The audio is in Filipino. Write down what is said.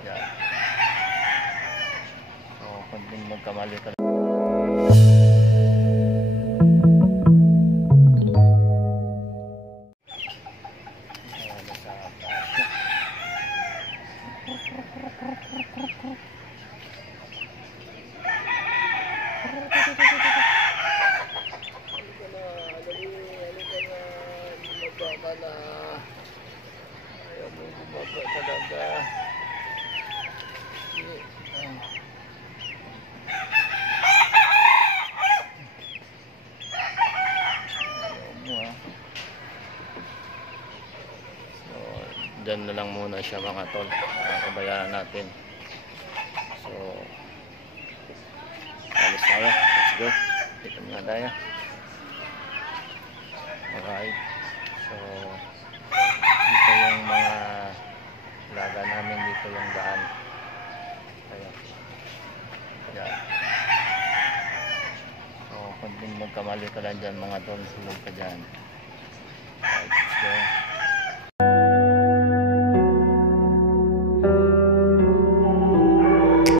Yan. So, kunting magkamali ka. Ayaw mo bumaba talaga. So, dyan na lang muna siya mga tol. Kabayaan natin. So, alis tayo. Let's go. Dito nga tayo. Alright. So, dito yung mga laga namin, dito yung daan. Ayan. Ayan. So, kung magkamali ka lang dyan mga tol, sulog ka dyan. Alright, let's go.